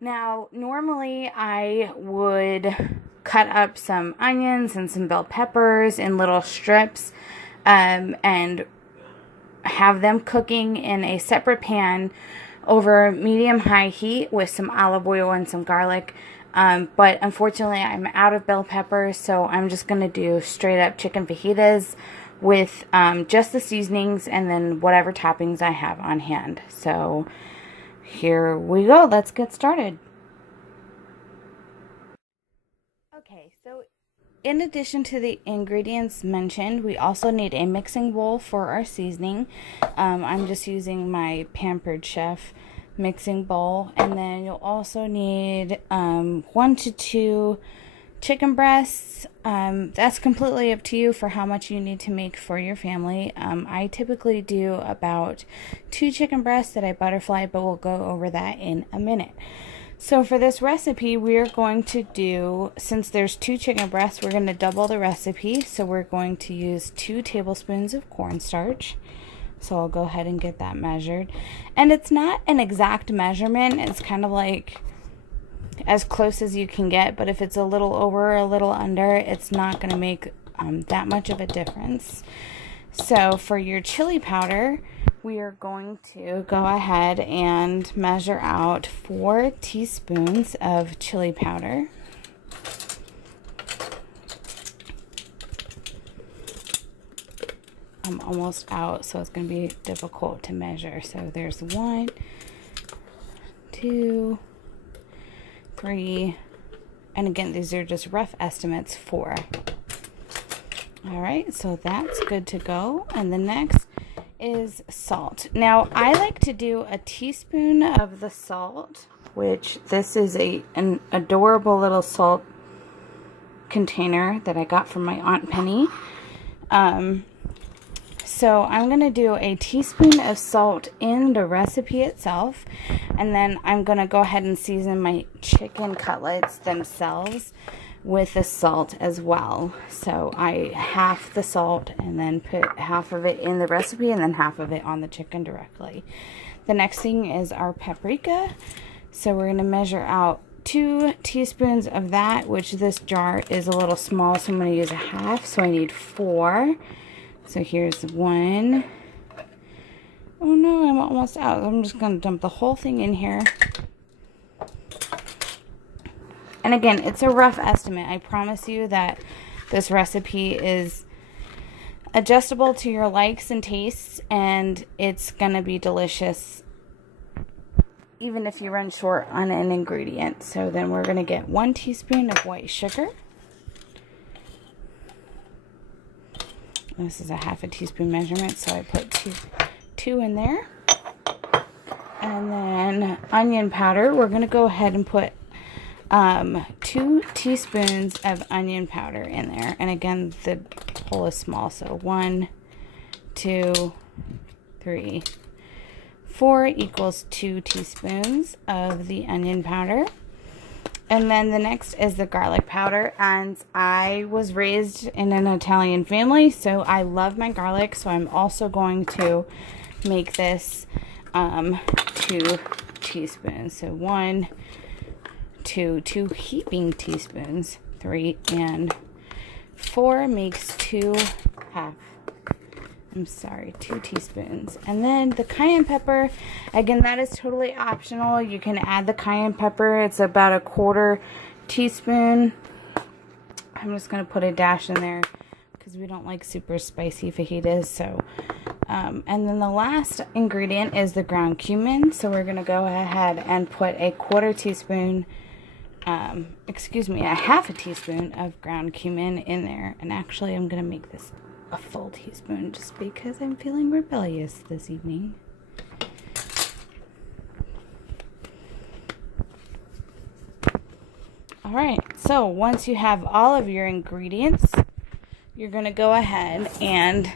Now, normally I would cut up some onions and some bell peppers in little strips, and have them cooking in a separate pan over medium-high heat with some olive oil and some garlic. But unfortunately, I'm out of bell peppers, so I'm just going to do straight up chicken fajitas with just the seasonings and then whatever toppings I have on hand. So here we go. Let's get started. Okay, so in addition to the ingredients mentioned, we also need a mixing bowl for our seasoning. I'm just using my Pampered Chef mixing bowl. And then you'll also need 1 to 2 chicken breasts. That's completely up to you for how much you need to make for your family. I typically do about 2 chicken breasts that I butterfly, but we'll go over that in a minute. So for this recipe, we're going to do, since there's 2 chicken breasts, we're going to double the recipe. So we're going to use 2 tablespoons of cornstarch. So I'll go ahead and get that measured. And it's not an exact measurement. It's kind of like as close as you can get. But if it's a little over or a little under, it's not going to make that much of a difference. So for your chili powder, we are going to go ahead and measure out 4 teaspoons of chili powder. I'm almost out, so it's going to be difficult to measure. So there's 1, 2, 3, and again, these are just rough estimates, 4. All right, so that's good to go. And the next is salt. Now, I like to do a teaspoon of the salt, which this is an adorable little salt container that I got from my Aunt Penny. So I'm going to do a teaspoon of salt in the recipe itself, and then I'm going to go ahead and season my chicken cutlets themselves with the salt as well. So I half the salt and then put half of it in the recipe and then half of it on the chicken directly. The next thing is our paprika. So we're going to measure out 2 teaspoons of that, which this jar is a little small, so I'm going to use a half. So I need 4. So here's 1. Oh no, I'm almost out. I'm just going to dump the whole thing in here. And again, it's a rough estimate. I promise you that this recipe is adjustable to your likes and tastes, and it's going to be delicious even if you run short on an ingredient. So then we're going to get 1 teaspoon of white sugar. This is a half a teaspoon measurement, so I put two in there. And then onion powder, we're going to go ahead and put 2 teaspoons of onion powder in there. And again, the bowl is small, so 1, 2, 3, 4 equals 2 teaspoons of the onion powder. And then the next is the garlic powder, and I was raised in an Italian family, so I love my garlic, so I'm also going to make this 2 teaspoons. So 1, 2 heaping teaspoons, 3 and 4 makes 2 teaspoons. And then the cayenne pepper, again, that is totally optional. You can add the cayenne pepper. It's about a 1/4 teaspoon. I'm just going to put a dash in there because we don't like super spicy fajitas. So, and then the last ingredient is the ground cumin. So we're going to go ahead and put a 1/4 teaspoon, a 1/2 teaspoon of ground cumin in there. And actually, I'm going to make this a full teaspoon just because I'm feeling rebellious this evening. Alright, so once you have all of your ingredients, you're going to go ahead and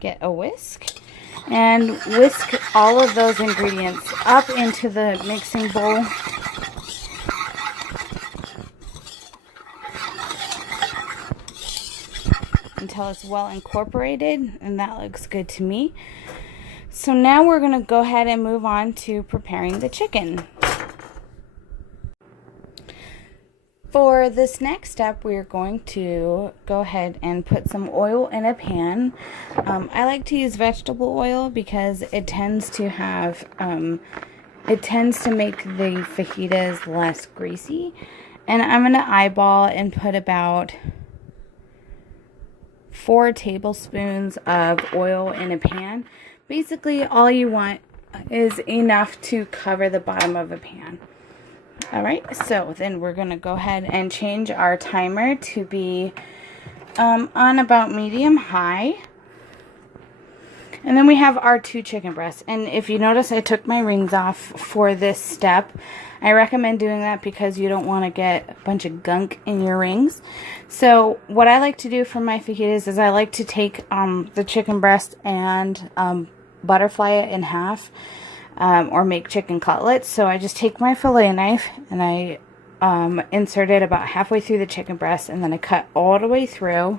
get a whisk and whisk all of those ingredients up into the mixing bowl. Until it's well incorporated, and that looks good to me. So now we're going to go ahead and move on to preparing the chicken. For this next step, we're going to go ahead and put some oil in a pan. I like to use vegetable oil because it tends to have, it tends to make the fajitas less greasy. And I'm going to eyeball and put about 4 tablespoons of oil in a pan. Basically, all you want is enough to cover the bottom of a pan. Alright, so then we're going to go ahead and change our timer to be on about medium-high. And then we have our 2 chicken breasts. And if you notice, I took my rings off for this step. I recommend doing that because you don't want to get a bunch of gunk in your rings. So what I like to do for my fajitas is I like to take the chicken breast and butterfly it in half. Or make chicken cutlets. So I just take my fillet knife and I insert it about halfway through the chicken breast, and then I cut all the way through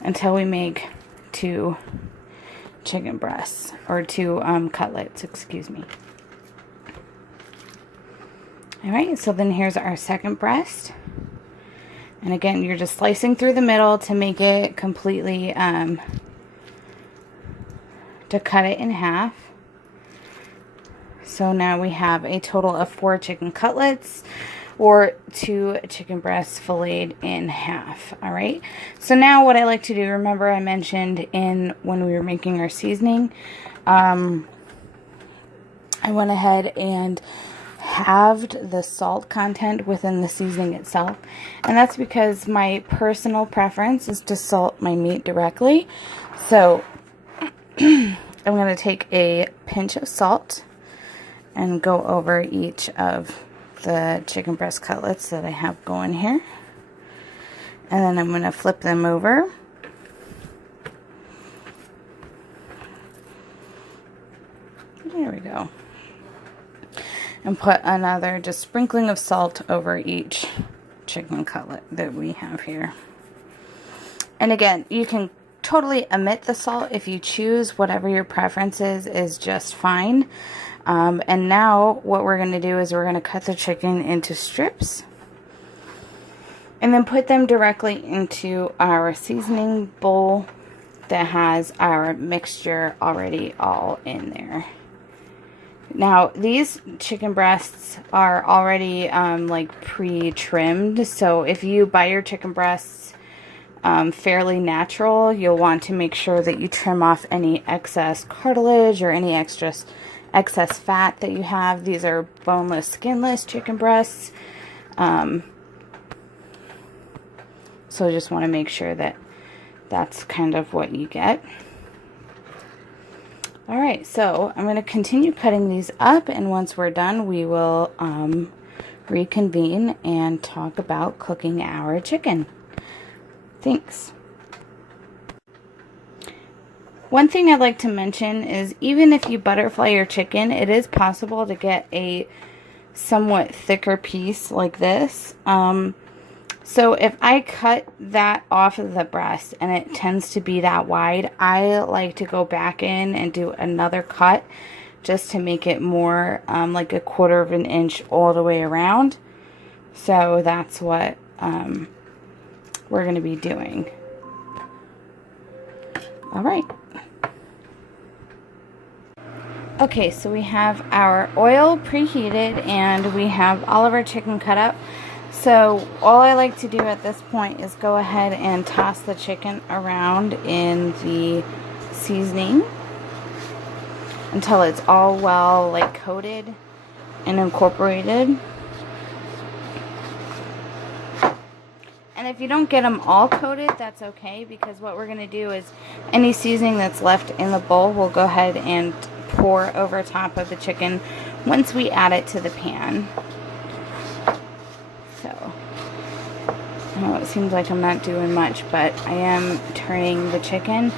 until we make 2 chicken breasts, or 2 cutlets, excuse me. Alright, so then here's our second breast. And again, you're just slicing through the middle to make it completely to cut it in half. So now we have a total of 4 chicken cutlets, or 2 chicken breasts filleted in half. Alright, so now what I like to do, remember I mentioned when we were making our seasoning, I went ahead and halved the salt content within the seasoning itself, and that's because my personal preference is to salt my meat directly. So I'm going to take a pinch of salt and go over each of the chicken breast cutlets that I have going here. And then I'm going to flip them over. There we go. And put another just sprinkling of salt over each chicken cutlet that we have here. And again, you can totally omit the salt if you choose. Whatever your preference is just fine. And now what we're going to do is we're going to cut the chicken into strips and then put them directly into our seasoning bowl that has our mixture already all in there. Now these chicken breasts are already like pre-trimmed, so if you buy your chicken breasts fairly natural, you'll want to make sure that you trim off any excess cartilage or any excess fat that you have. These are boneless, skinless chicken breasts. So just want to make sure that that's kind of what you get. Alright, so I'm going to continue cutting these up, and once we're done, we will reconvene and talk about cooking our chicken. Thanks. One thing I'd like to mention is even if you butterfly your chicken, it is possible to get a somewhat thicker piece like this. So if I cut that off of the breast and it tends to be that wide, I like to go back in and do another cut just to make it more like a 1/4 of an inch all the way around. So that's what we're going to be doing. Alright. Okay, so we have our oil preheated and we have all of our chicken cut up. So all I like to do at this point is go ahead and toss the chicken around in the seasoning until it's all well like coated and incorporated. And if you don't get them all coated, that's okay, because what we're going to do is any seasoning that's left in the bowl, we'll go ahead and pour over top of the chicken once we add it to the pan. So, I know it seems like I'm not doing much, but I am turning the chicken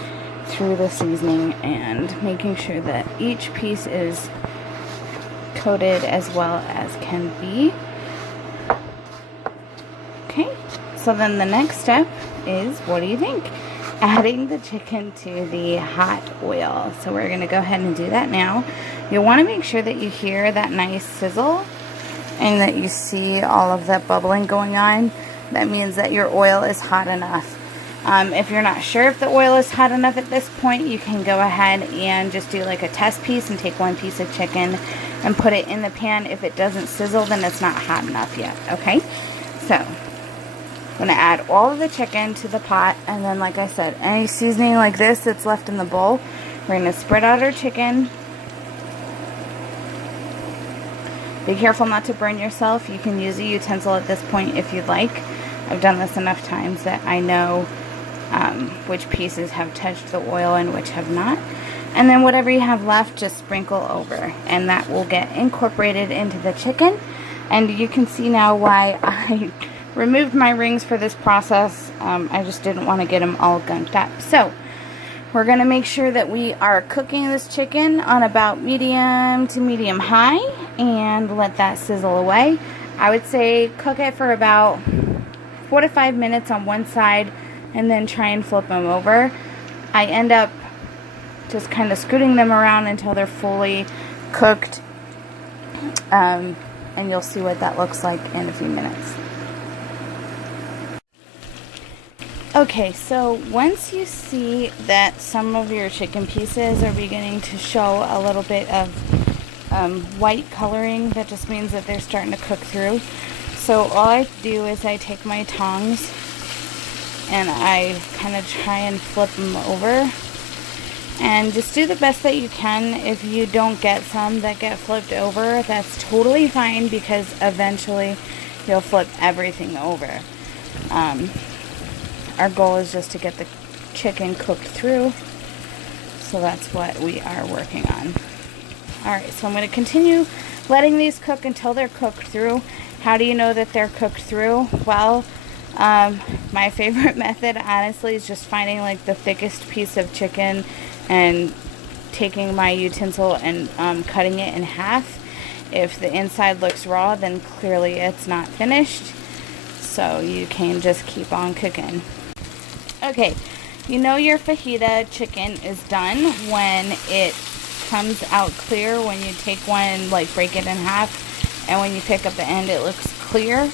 through the seasoning and making sure that each piece is coated as well as can be. Okay. So then the next step is, what do you think? Adding the chicken to the hot oil. So we're going to go ahead and do that now. You'll want to make sure that you hear that nice sizzle and that you see all of that bubbling going on, that means that your oil is hot enough. If you're not sure if the oil is hot enough at this point, you can go ahead and just do like a test piece and take one piece of chicken and put it in the pan. If it doesn't sizzle, then it's not hot enough yet, okay? So, I'm going to add all of the chicken to the pot, and then like I said, any seasoning like this that's left in the bowl, we're going to spread out our chicken. Be careful not to burn yourself. You can use a utensil at this point if you'd like. I've done this enough times that I know which pieces have touched the oil and which have not. And then whatever you have left, just sprinkle over, and that will get incorporated into the chicken. And you can see now why I removed my rings for this process. I just didn't want to get them all gunked up. So we're going to make sure that we are cooking this chicken on about medium to medium high and let that sizzle away. I would say cook it for about 4 to 5 minutes on one side and then try and flip them over. I end up just kind of scooting them around until they're fully cooked, and you'll see what that looks like in a few minutes. Okay, so once you see that some of your chicken pieces are beginning to show a little bit of white coloring, that just means that they're starting to cook through. So all I do is I take my tongs and I kind of try and flip them over, and just do the best that you can. If you don't get some that get flipped over, that's totally fine, because eventually you'll flip everything over. Our goal is just to get the chicken cooked through, so that's what we are working on. Alright, so I'm going to continue letting these cook until they're cooked through. How do you know that they're cooked through? Well, my favorite method, honestly, is just finding like the thickest piece of chicken and taking my utensil and cutting it in half. If the inside looks raw, then clearly it's not finished. So you can just keep on cooking. Okay, you know your fajita chicken is done when it comes out clear. When you take one, like break it in half, and when you pick up the end, it looks clear.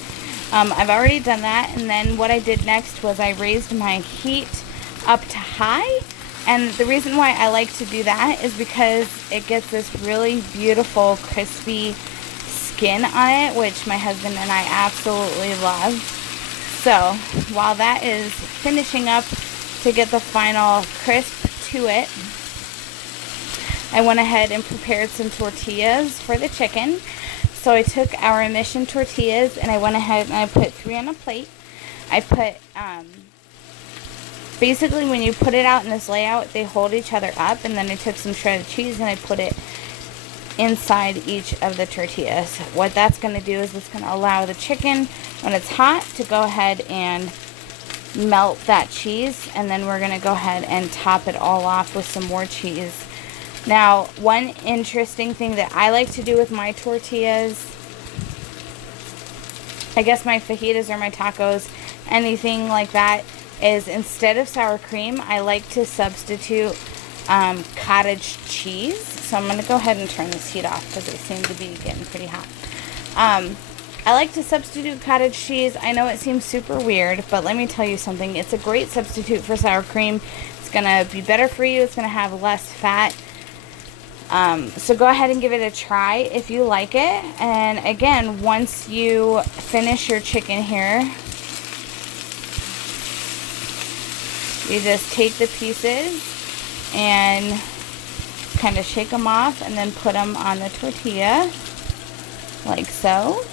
I've already done that, and then what I did next was I raised my heat up to high. And the reason why I like to do that is because it gets this really beautiful crispy skin on it, which my husband and I absolutely love. So while that is finishing up to get the final crisp to it, I went ahead and prepared some tortillas for the chicken. So I took our Mission tortillas and I went ahead and I put 3 on a plate. I put, basically when you put it out in this layout, they hold each other up, and then I took some shredded cheese and I put it inside each of the tortillas. What that's going to do is it's going to allow the chicken, when it's hot, to go ahead and melt that cheese, and then we're going to go ahead and top it all off with some more cheese. Now, one interesting thing that I like to do with my tortillas, I guess my fajitas or my tacos, anything like that, is instead of sour cream, I like to substitute cottage cheese. So I'm going to go ahead and turn this heat off because it seems to be getting pretty hot. I like to substitute cottage cheese. I know it seems super weird, but let me tell you something. It's a great substitute for sour cream. It's going to be better for you. It's going to have less fat. So go ahead and give it a try if you like it. And again, once you finish your chicken here, you just take the pieces and kind of shake them off and then put them on the tortilla like so.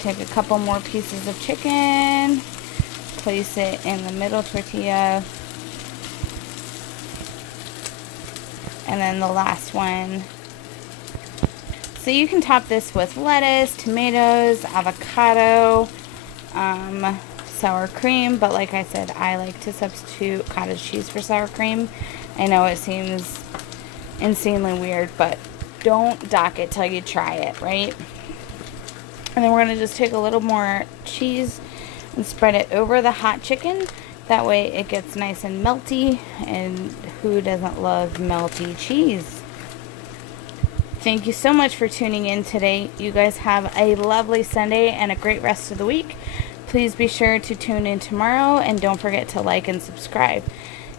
Take a couple more pieces of chicken, place it in the middle tortilla, and then the last one. So you can top this with lettuce, tomatoes, avocado, sour cream, but like I said, I like to substitute cottage cheese for sour cream. I know it seems insanely weird, but don't dock it till you try it, right? And then we're going to just take a little more cheese and spread it over the hot chicken. That way it gets nice and melty, and who doesn't love melty cheese? Thank you so much for tuning in today. You guys have a lovely Sunday and a great rest of the week. Please be sure to tune in tomorrow, and don't forget to like and subscribe.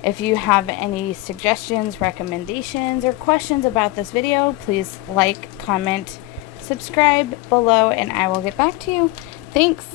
If you have any suggestions, recommendations, or questions about this video, please like, comment, subscribe below, and I will get back to you. Thanks.